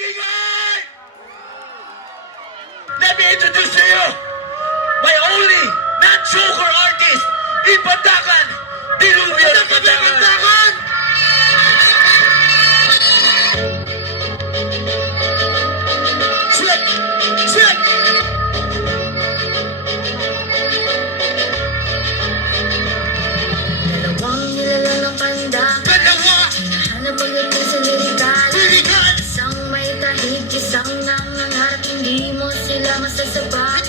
Ingay! Let me introduce to you my only non-joker artist in Pandakan, Diluvio ng Pandakan! Check! Check! Dalawang nilalang ng Pandakan, Dalawa! hinahanap pagdating sa lirikan. Lirikan! Isang may tahig, isang nangangarap, hindi mo sila masasabakan.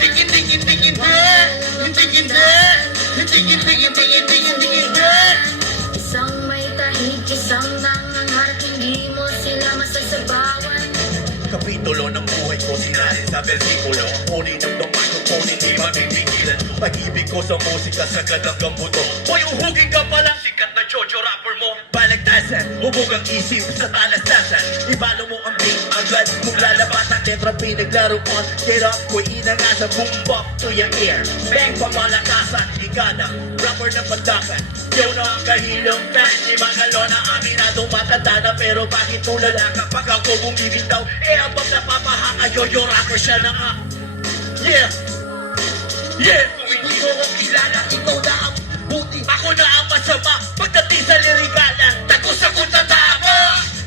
Isang may tahig, isang nangangarap, hindi mo sila masasabawan. Kapitulo ng buhay ko sinalin sa versikulo. Kunin ng microphone, hindi mapipigilan. Pag-ibig ko sa musika, sagad ang gambuto. Hoy, uhugin ka pala, sikat na Jojo rapper mo. Balagtasan, hubog ang isip sa talastasan. Ibalo mo ang beat, agad mong lalabas ang letra pinaglaruan. Get up, ko'y inangasa, boom bop to your ear. Bang pa malakasan, ikada, rapper ng Pandakan. Yaw na ang kahilong fan, di magalo na aminadong matanda na. Pero bakit tulala kapag ako bumibitaw? Eh, abang napapahanga, yo-yo rapper siya na nga. Yeah! Yeah! Kung hindi ko kong kilala, ikaw na ang buti. Ako na ang masama, pagdating sa lirikala, tagos ako tatama.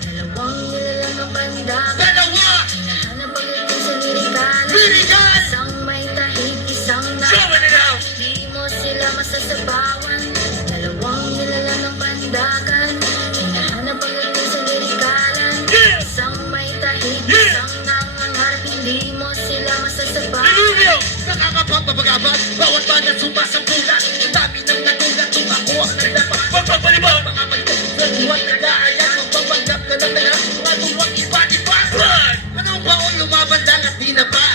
Dalawang nilalang ng Pandakan, Dalawa! hinahanap pagdating sa lirikan. Lirikan! Isang may tahig, isang Show me it out! hindi mo sila masasabawan. Dalawang nilalang ng Pandakan, hinahanap pagdating sa lirikalan. Yeah! Isang may tahig, Yeah! isang nangangarap, hindi mo sila masasabawan. Diluvio! Nakakapagpapagabag, bawat banda sumasampulan. Dami ng nagulat, kung ako ang nagdapat. Pagpapalibang! Mga malibang, nagduwat, nag-aayat. Magpapanggap ka na tayo, mga tuwag iba-iba. Anong baon lumaban lang at di na pa?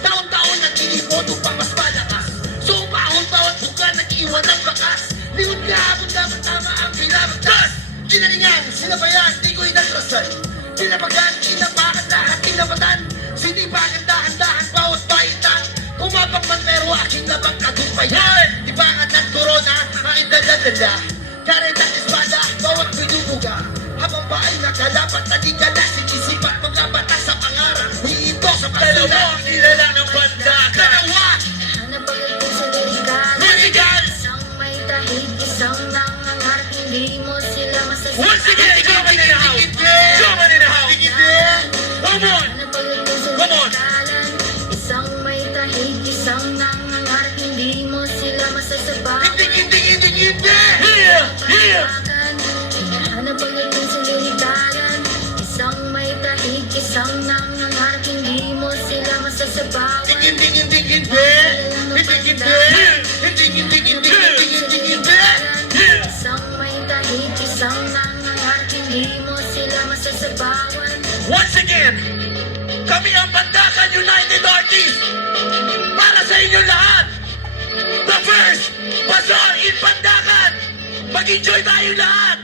Taon-taon nang iniboto pa mas malakas. So baon bawat buka nag-iwan ng bakas. Liwag ka habang dapat tama ang pinabagtas. Ginalingan, sinabayan, di ko inatrasan. Tinabagan, inabakan lahat, inabatan. Sinibagan, dahan-dahan, bawat baitan. Kumapang man pero aking labang katumpayan. Tibangan ng corona, aking dala-dala. Karet at espada, bawat binubuga. Habang ba ay nakalapat, naligala. Sinisipat mga bata sa pangarap. Hiito sa kasula. Dalawang nilalang ng Pandakan. Dalawa! Hinahanap pagdating sa lirikalan. Lirikan! Isang may tahig, isang nangangarap, hindi mo sila masasabawan. Once again, German in the house! German in the house! Come on! Hinahanap pagdating sa Come on! lirikalan. Isang may tahig, isang nangangarap, hindi mo sila masasabawan. Hindi! Here! Here! Hinahanap pagdating sa lirikalan. Isang may tahig, isang nangangarap, hindi mo sila masasabawan. Isang may tahig, isang nangangarap, hindi mo sila masasabawan. Once again, kami ang Pandakan United Artists para sa inyo lahat. The first Bazaar in Pandakan. Mag-enjoy tayo lahat.